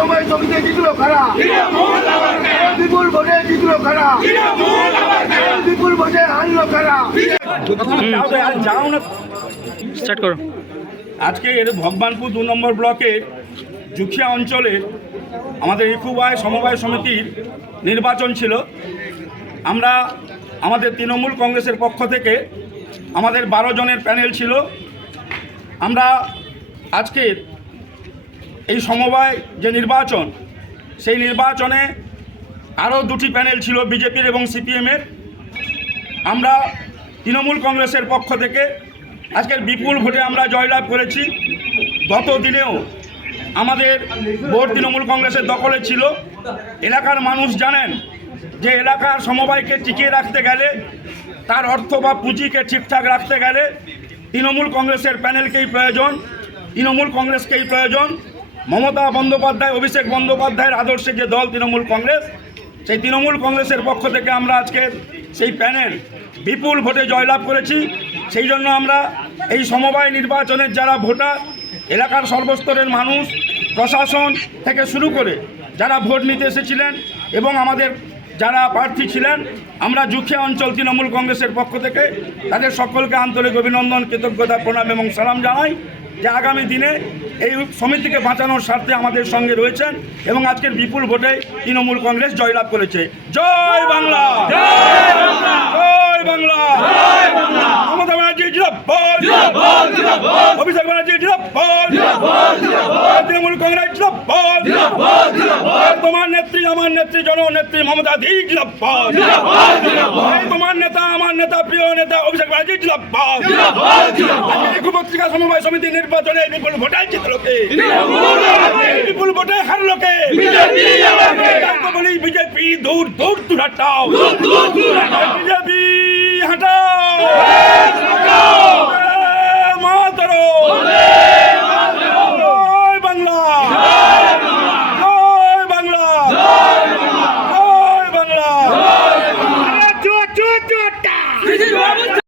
সময় সমিতি জিতলো খারা বিপুল ভোটে জিতলো খারা বিপুল ভোটে হারলো খারা স্টার্ট করো। আজকে এর ভগবানপুর দু নম্বর ব্লকের জুখিয়া অঞ্চলে আমাদের ইকুবায় সমবায় সমিতির নির্বাচন ছিল। আমরা আমাদের তৃণমূল কংগ্রেসের পক্ষ থেকে আমাদের বারো জনের প্যানেল ছিল। আমরা আজকের এই সমবায় যে নির্বাচন, সেই নির্বাচনে আরও দুটি প্যানেল ছিল বিজেপির এবং সিপিএমের। আমরা তৃণমূল কংগ্রেসের পক্ষ থেকে আজকের বিপুল ভোটে আমরা জয়লাভ করেছি। গত দিনেও আমাদের ভোট তৃণমূল কংগ্রেসের দখলে ছিল। এলাকার মানুষ জানেন যে এলাকার সমবায়কে টিকিয়ে রাখতে গেলে, তার অর্থ বা পুঁজিকে ঠিকঠাক রাখতে গেলে তৃণমূল কংগ্রেসের প্যানেলকেই প্রয়োজন, তৃণমূল কংগ্রেসকেই প্রয়োজন। মমতা বন্দ্যোপাধ্যায়, অভিষেক বন্দ্যোপাধ্যায়ের আদর্শে যে দল তৃণমূল কংগ্রেস, সেই তৃণমূল কংগ্রেসের পক্ষ থেকে আমরা আজকে সেই প্যানেল বিপুল ভোটে জয়লাভ করেছি। সেই জন্য আমরা এই সমবায় নির্বাচনের যারা ভোটার, এলাকার সর্বস্তরের মানুষ, প্রশাসন থেকে শুরু করে যারা ভোট নিতে এসেছিলেন এবং আমাদের যারা প্রার্থী ছিলেন, আমরা জুখিয়া অঞ্চল তৃণমূল কংগ্রেসের পক্ষ থেকে তাদের সকলকে আন্তরিক অভিনন্দন, কৃতজ্ঞতা, প্রণাম এবং সালাম জানাই। যে আগামী দিনে এই সমিতিকে বাঁচানোর স্বার্থে আমাদের সঙ্গে রয়েছেন এবং আজকের বিপুল ভোটে তৃণমূল কংগ্রেস জয়লাভ করেছে। জয় বাংলা! জয় বাংলা! মমতা ব্যানার্জি অভিষেক ব্যানার্জি তৃণমূল কংগ্রেস তোমার নেত্রী আমার নেত্রী জননেত্রী মমতা তোমার নেতা আমার নেতা প্রিয় নেতা অভিষেক পত্রিকা সমবায় সমিতি নির্বাচনে বিপুল ভোটাই জিতলোকে বিপুল ভোটে হারলোকে বলি বিজেপি দূর দূর দূর হাটাও। বিজেপি হাটাও।